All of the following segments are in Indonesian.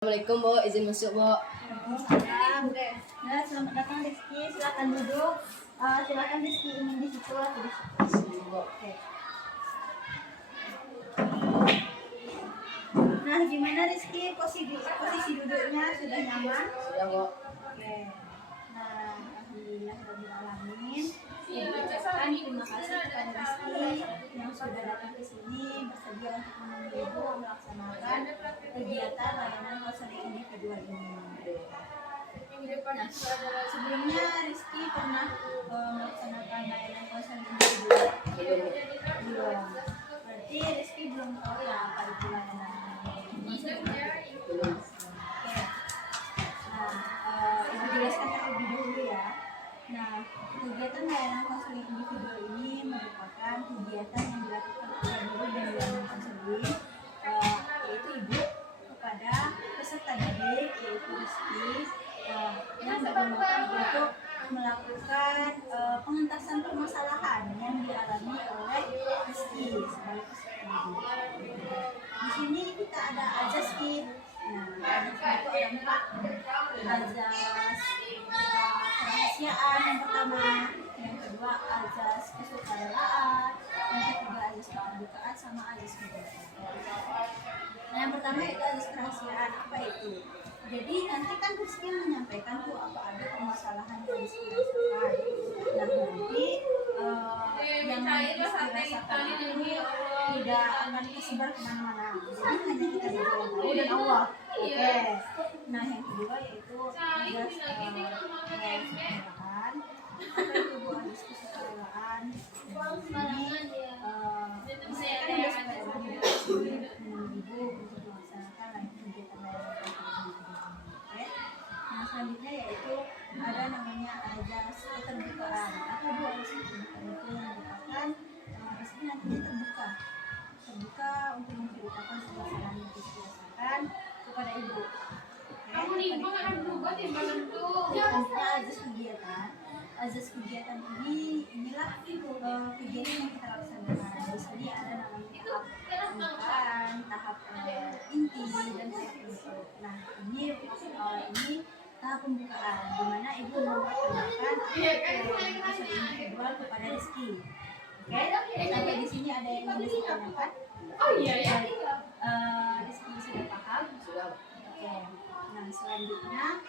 Assalamualaikum, Bu. Izin masuk, Bu. Waalaikumsalam. Nah, selamat datang Rizky. Silakan duduk. Silakan Rizky ingin di situ atau di situ. Oke. Nah, gimana Rizky? Posisi duduknya sudah nyaman? Sudah, Bu. Oke. Nah, alhamdulillah alamin. Ucapkan terima kasih kepada Rizky yang sudah datang ke sini bersedia untuk menemani Ibu melaksanakan kegiatan layanan konseling individual ini. Nah, sebelumnya Rizky pernah melaksanakan layanan konseling individual? Belum. Berarti Rizky belum tahu ya apa itu layanan konseling individual? Belum. Oke. Nah, Ibu jelaskan terlebih dahulu ya. Nah, kegiatan layanan konseling individual ini merupakan kegiatan yang dilakukan oleh guru dan layanan konseling, yaitu Ibu kepada peserta didik yaitu Rizky, yang bermanfaat untuk melakukan pengentasan permasalahan yang dialami oleh Rizky sebagai peserta didik. Di sini kita ada azas Ki. Nah, azas itu ada 4 azas kerahasiaan yang pertama, yang kedua azas kesukarelaan, yang ketiga azas keterbukaan sama azas kebebasan. Nah, yang pertama itu azas kerahasiaan. Apa itu? Jadi nanti kan Rizky menyampaikan tuh apa ada permasalahan yang Rizky rasakan. Nah, nanti yang Rizky rasakan itu tidak akan tersebar kemana-mana. Jadi hanya kita berdua yang tahu dan Allah. Oke. Nah, yang kedua yaitu azas kesukarelaan. Apa itu Bu azas kesukarelaan? Saya kan ada sukarela di sini dengan Ibu untuk melaksanakan kegiatan layanan konseling. Oke. Nah, selanjutnya yaitu ada namanya azas keterbukaan. Apa Bu azas keterbukaan itu? Merupakan Rizky nantinya terbuka untuk menceritakan permasalahan yang Rizky rasakan kepada Ibu. Selanjutnya azas kegiatan. Azas kegiatan inilah kegiatan yang kita laksanakan. Di sini ada namanya tahap pembukaan, tahap inti dan tahap penutup. Nah, ini tahap pembukaan di mana Ibu memperkenalkan konseling individual kepada Rizky. Oke, sampai di sini ada yang ingin Rizky tanyakan? Oh iya ya. Rizky sudah paham? Sudah. Oke. Nah, selanjutnya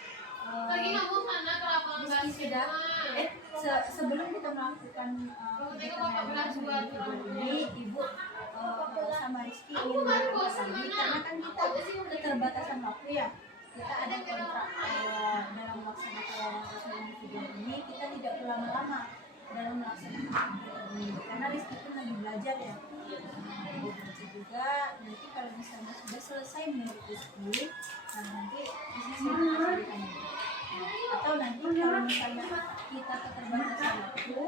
Rizky sudah sebelum kita melakukan kegiatan ini, Ibu sama Rizky ingin menyampaikan lagi karena kan kita keterbatasan waktu ya. Kita ada kontrak dalam melaksanakan layanan konseling individual ini, kita tidak berlama-lama dalam melaksanakan kegiatan ini karena Rizky pun lagi belajar ya. Belajar juga. Nanti kalau misalnya sudah selesai menurut Rizky, nah nanti Rizky sudah ditanya. Atau nanti kalau misalnya kita keterbatasan waktu,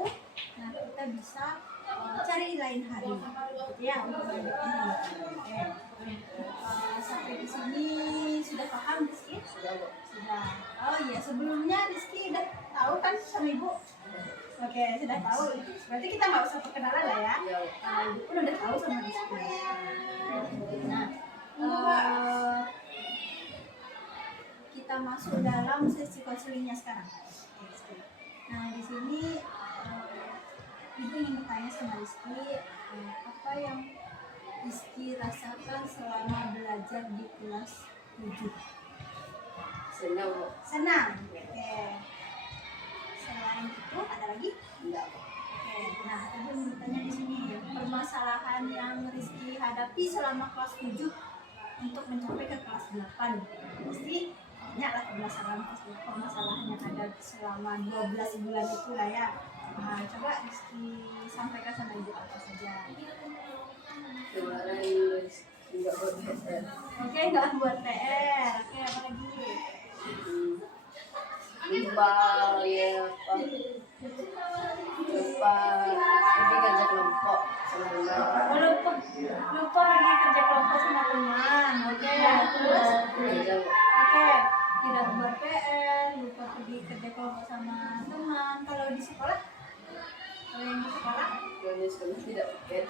nah kita bisa cari lain hari ya untuk lanjutnya. Sampai di sini sudah paham Rizky? Sudah, Bu. Sudah. Oh iya, sebelumnya Rizky udah tahu kan sama Ibu? Oke, sudah tahu. Berarti kita nggak usah perkenalan lah ya. Ibu pun udah tahu sama Rizky. Nah, kita masuk dalam sesi konselingnya sekarang. Nah, di sini Ibu ingin bertanya sama Rizky, apa yang Rizky rasakan selama belajar di kelas 7? Senang, Bu. Senang. Oke. Selain itu ada lagi? Enggak, Bu. Oke. Nah, Ibu ingin bertanya di sini, permasalahan yang Rizky hadapi selama kelas 7 untuk mencapai ke kelas 8. Pasti banyaklah permasalahan yang ada selama 12 bulan itu lah ya. Nah, coba Rizky sampaikan sama Ibu apa saja. Kemarin enggak buat PR. Oke, nggak buat PR. Oke, apa lagi? Lupa ya apa? Lupa pergi kerja kelompok sama teman. Oh, lupa pergi kerja kelompok sama teman. Oke, terus? Kerja, Bu. Oke, tidak buat PR, lupa pergi kerja kelompok sama teman. Kalau di sekolah? Kalau yang di sekolah? Kalau di sekolah tidak pikir.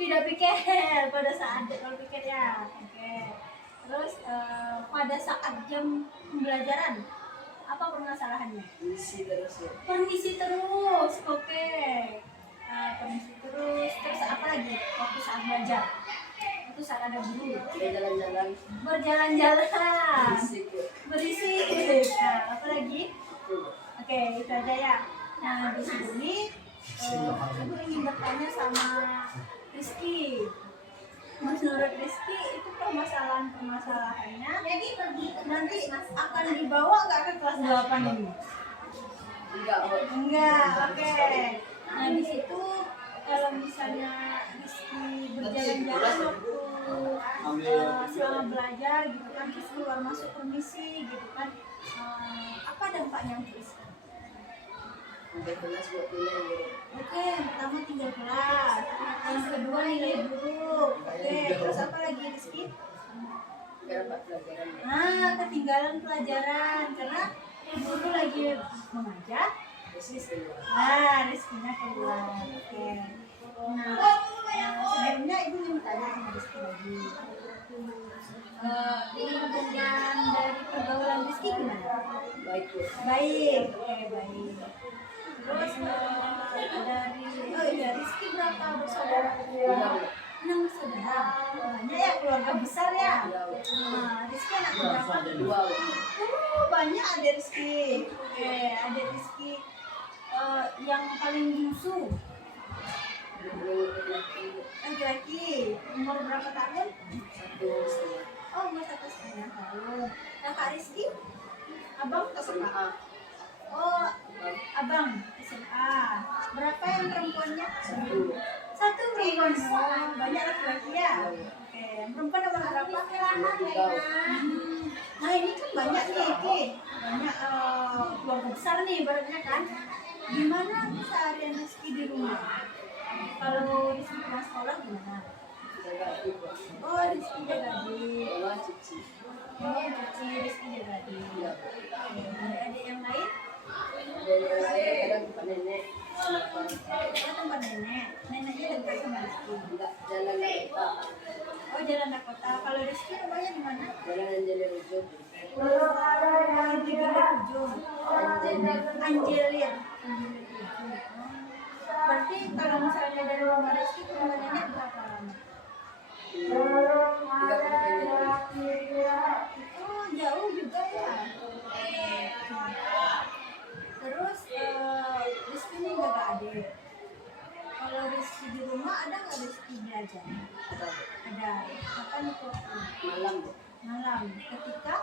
Tidak pikir pada saat kalau pikir ya. Oke. Terus pada saat jam pembelajaran apa permasalahannya? Isi terus ya. Permisi terus, oke. Permisi terus. Terus apa lagi? Waktu saat belajar, waktu saat ada guru, Jalan-jalan. berjalan-jalan, Berisik ya. berisik. Nah, apa lagi? Tuh. Oke, itu aja ya. Nah, di sini aku ingin bertanya sama Rizky. Menurut Rizky itu permasalahannya nanti akan dibawa nggak ke kelas 8 ini? Enggak, oh. Enggak, oke. Nah, di situ kalau misalnya Rizky berjalan-jalan waktu selama belajar gitu kan, terus keluar masuk permisi gitu kan, apa dampaknya untuk Rizky? Udah kelas buat nilai ya. Oke, yang pertama tinggal kelas, yang kedua nilai buruk. Oke, terus apa lagi Rizky? Enggak dapat pelajaran ya. Ketinggalan pelajaran karena guru lagi mengajar. Berisik keluar. Rizkynya keluar. Oke. Nah, sebelumnya ibu ingin bertanya sama Rizky lagi. Lingkungan dari pergaulan Rizky gimana? Baik ya. Baik, oke baik. Terus dari Rizky berapa bersaudara? 6 bersaudara. Banyak ya, keluarga besar ya. Rizky anak berapa? 2. Banyak adik Rizky. Oke, adik Rizky yang paling bungsu laki-laki, umur berapa tahun? 1,5. Oh, umur 1,5 tahun. Kakak Rizky? Abang atau kakak? Oh, abang SMA. Berapa yang perempuannya? 1. Satu perempuan. Oh, banyak laki-laki ya? Oke, yang perempuan nomor berapa? Nah, ini kan banyak nih, Ki. Banyak keluarga besar nih, ibaratnya kan. Gimana keseharian Rizky di rumah? Kalau Rizky pulang sekolah gimana? Jaga adik. Oh, Rizky jaga adik. Bawa cuci. Oh, cuci Rizky jaga adik. Ya. Adik-adik yang lain? Dan yang lain kadang tempat nenek. Oh, tempat nenek. Neneknya dekat sama Rizky. Enggak jalan Dakota. Oh, jalan Dakota. Kalau Rizky rumahnya di mana? Jalan Anjelir Ujung. Di Bilar Ujung. Anjelir. Berarti kalau misalnya dari rumah Rizky ke rumah nenek berapa lama? 30 menit. Oh, jauh juga ya. Terus Rizky ini jaga adik. Kalau Rizky di rumah ada nggak Rizky belajar? Ada. Kapan itu? Malam Malam. Ketika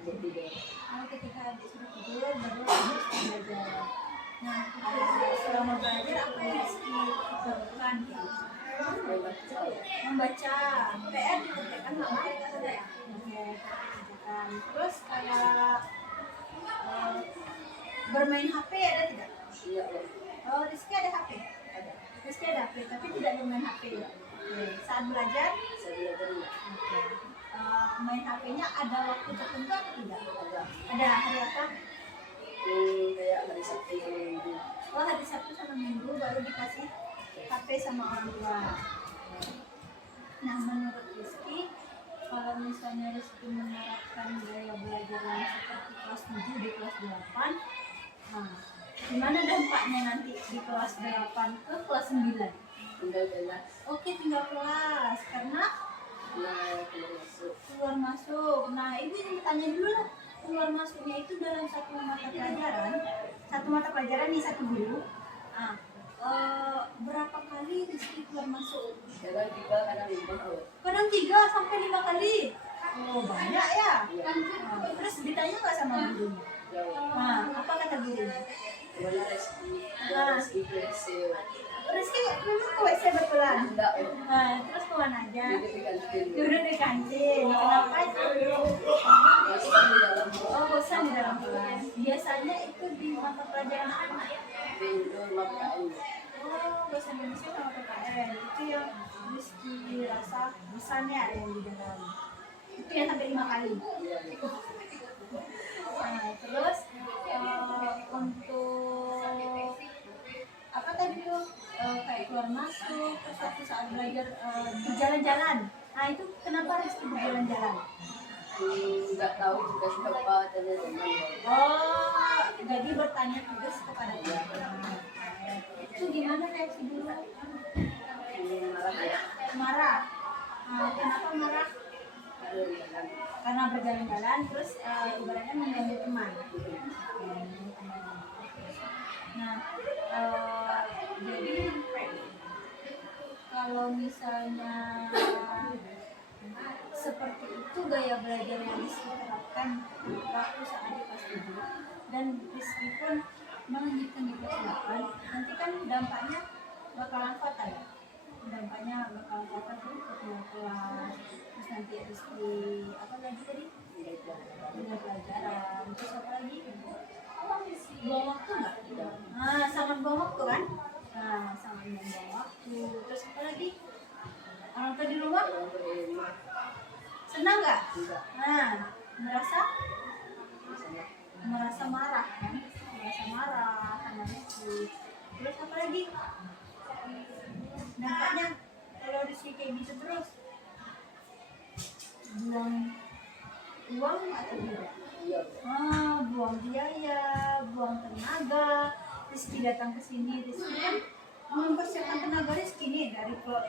adik tidur. ketika adik sudah tidur baru adik belajar. Nah, selama belajar apa yang Rizky lakukan? Membaca. PR dikerjakan mama ya. Terus kayak bermain HP ada tidak? Iya, Oh, Rizky ada HP? ada. Rizky ada HP, tapi tidak bermain HP ya? Saat belajar? Saya belajar enggak. Main HP-nya ada waktu tertentu atau tidak? Ada. Ada hari apa? Kayak hari Sabtu sama Minggu. Oh, hari Sabtu sama Minggu baru dikasih HP sama orang tua. Nah, menurut Rizky, kalau misalnya Rizky menerapkan gaya belajar yang seperti kelas 7 di kelas 8, nah, gimana dampaknya nanti di kelas 8 ke kelas 9? Tinggal kelas. Oke, tinggal kelas, karena Keluar masuk. keluar masuk. Nah, ibu ingin tanya dulu lah, keluar masuknya itu dalam satu mata pelajaran nih, satu guru. Nah, berapa kali Rizky keluar masuk? Kadang 3, kadang 5 kok. Kadang 3 sampai 5 kali. Oh, banyak ya. Iya. Nah, terus ditanya nggak sama gurunya? Jauh. Nah, apa kata gurunya? Kemana Reski? Ya Reski ke SEO. Rizky memang ke WC betulan. Enggak, Nah, terus kemana aja? duduk di kantin. Duduk di kantin. Kenapa itu? Bosan di dalam Oh, bosan di dalam kelas. Biasanya itu di mata pelajaran apa? Indo makan. Oh, bahasa Indonesia sama PKN. Itu yang Rizky rasa bosan ya yang di dalam. Itu yang sampai 5 kali. Iya. Nah, terus untuk apa tadi tuh kayak keluar masuk, terus waktu saat belajar di jalan-jalan. Nah, itu kenapa Rizky berjalan-jalan? Nggak tahu tugas apa, tanya teman. Oh, jadi bertanya tugas kepada dia. Itu gimana reaksi dulu? Marah ya. Marah. Kenapa marah? Jalan. Karena berjalan-jalan terus ibaratnya mengganggu teman. Nah, jadi kalau misalnya seperti itu gaya belajar yang diterapkan waktu saat di kelas 7 dan meskipun melanjutkan di kelas 8, nanti kan dampaknya bakalan fatal ya. Dampaknya bakalan fatal tuh ketua kelas, terus nanti Rizky apa lagi tadi? Dengan pelajaran, terus apa lagi? Buang waktu nggak? Nah, sangat buang waktu kan? Nah, sangat buang waktu. Terus apa lagi? Orang tua di rumah senang nggak? Nah, merasa marah kan? Merasa marah sama Rizky. Terus apa lagi? Dampaknya kalau Rizky kayak gitu terus buang uang atau tidak? Buang biaya, buang tenaga. Rizky datang ke sini, Rizky kan mempersiapkan tenaga Rizky nih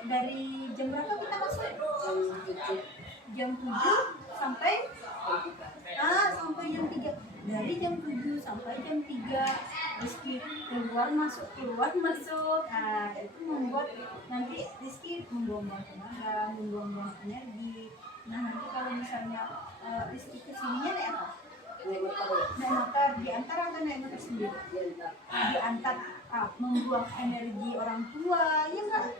dari jam berapa kita masuk? Jam 7 sampai sampai jam 3. Dari jam 7 sampai jam 3 Rizky keluar masuk. Nah, itu membuat nanti Rizky membuang-buang tenaga, membuang-buang energi. Nah, nanti kalau misalnya Rizky kesininya naik apa? Naik motor, diantar atau naik motor sendiri? Diantar, membuang energi orang tua, ya enggak?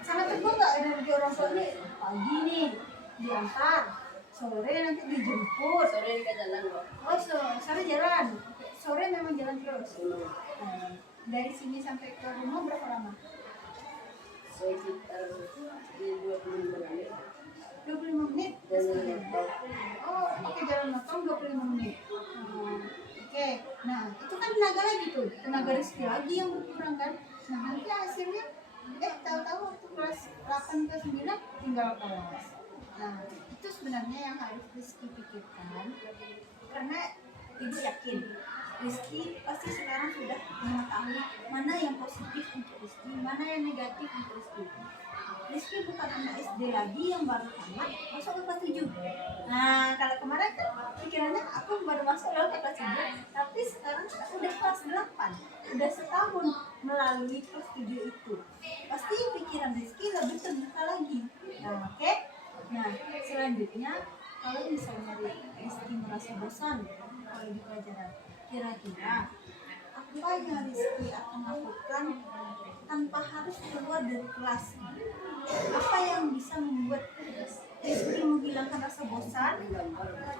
Sangat terbuang nggak energi orang tua nih? Pagi nih diantar, sore nanti dijemput. Sore kita jalan kok. Oh, sore jalan. Sore memang jalan terus. Dari sini sampai ke rumah berapa lama? Sekitar 25 menit. 25 menit. Oh, pakai jalan motor 25 menit. Oke. Nah, itu kan tenaga lagi tuh. Tenaga Rizky lagi yang berkurang kan. Nah, nanti hasilnya tahu-tahu waktu kelas 8 ke 9 tinggal kelas. Nah, itu sebenarnya yang harus Rizky pikirkan. Karena ibu yakin Rizky pasti sekarang sudah mengetahui mana yang positif untuk Rizky, mana yang negatif untuk Rizky. Rizky bukan anak SD lagi yang baru tamat masuk ke kelas 7. Nah, kalau kemarin kan pikirannya aku baru masuk ke kelas 7, tapi sekarang udah kelas 8, udah setahun melalui kelas 7 itu. Pasti pikiran Rizky lebih terbuka lagi. Nah, oke? Nah, selanjutnya kalau misalnya Rizky merasa bosan kalau di pelajaran, kira-kira apa yang Rizky akan lakukan tanpa harus keluar dari kelas? Apa yang bisa membuat Rizky menghilangkan rasa bosan?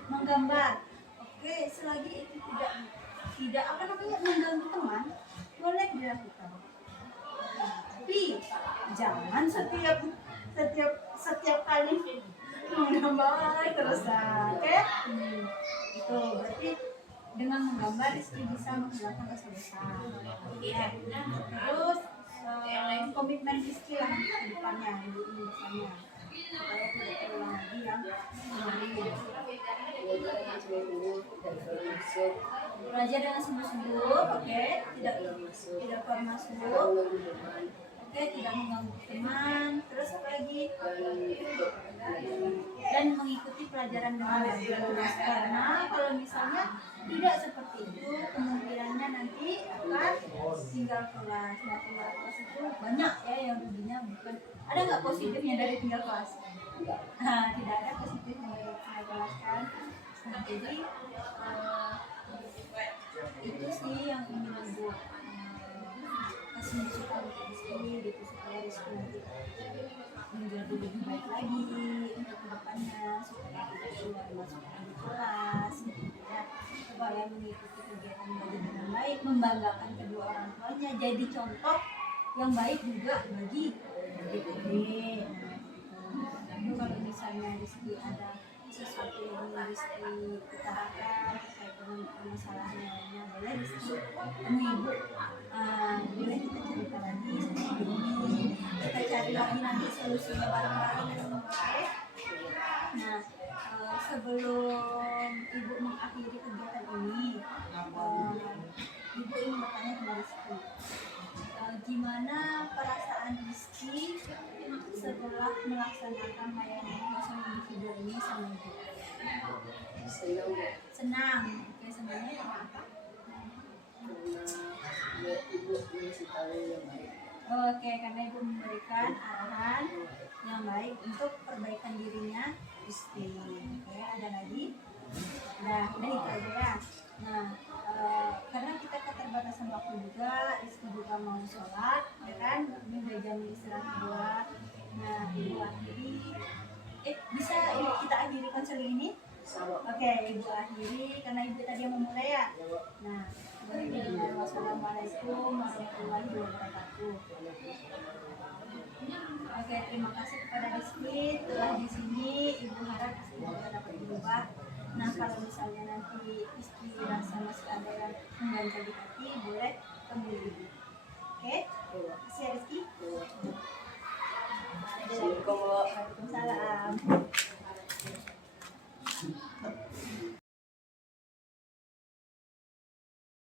Menggambar. Oke, selagi itu tidak mengganggu teman, boleh dilakukan. Tapi jangan setiap kali menggambar terus, oke? Itu berarti dengan menggambar Rizky bisa menghilangkan rasa bosan. Terus komitmen Rizky lah ke depannya di Indonesia supaya tidak terulang lagi yang belajar dengan sungguh-sungguh, oke? Tidak keluar masuk, oke? Tidak mengganggu teman. Terus apa lagi? Dan mengikuti pelajaran dengan bagus, karena kalau misalnya tidak seperti itu kemungkinannya nanti akan tinggal kelas. Nah, tinggal kelas itu banyak ya yang ruginya. Bukan ada nggak positifnya dari tinggal kelas? Nah, tidak ada positifnya dari tinggal kelas kan. Nah, jadi itu sih yang ingin ibu kasih masukan untuk Rizky gitu, supaya Rizky nanti menjadi lebih baik lagi untuk kedepannya, supaya tidak keluar masuk di kelas gitu ya, supaya mengikuti kegiatan belajar dengan baik, membanggakan kedua orang tuanya, jadi contoh yang baik juga bagi adik-adik. Itu kalau misalnya Rizky ada sesuatu yang Rizky utarakan terkait dengan masalahnya lainnya, boleh Rizky temui ibu, boleh kita cerita lagi seperti ini, kita cari lagi nanti solusinya bareng-bareng. Nah, sebelum Ibu mengakhiri kegiatan ini, Ibu ingin bertanya kepada Rizky. Gimana perasaan Rizky setelah melaksanakan layanan khusus individu ini sama Ibu? Senang Bu. Senang. Oke, senangnya karena apa? Karena ibu ngasih tahu yang baik. Oke, karena Ibu memberikan arahan yang baik untuk perbaikan dirinya Rizky. Oke, ada lagi? Udah itu aja ya. Nah, karena kita keterbatasan waktu juga, Rizky juga mau sholat, ya kan? Ini udah jam istirahat kedua. Nah, Ibu akhiri. Bisa kita akhiri konseling ini? Sama. Oke, Ibu akhiri karena Ibu tadi yang memulai ya. Nah, wassalamualaikum warahmatullahi wabarakatuh. Oke, terima kasih kepada Rizky telah di sini. Ibu harap Rizky juga dapat berubah. Nah, kalau misalnya nanti Rizky rasa masih ada yang mengganjal di hati, boleh temui Ibu.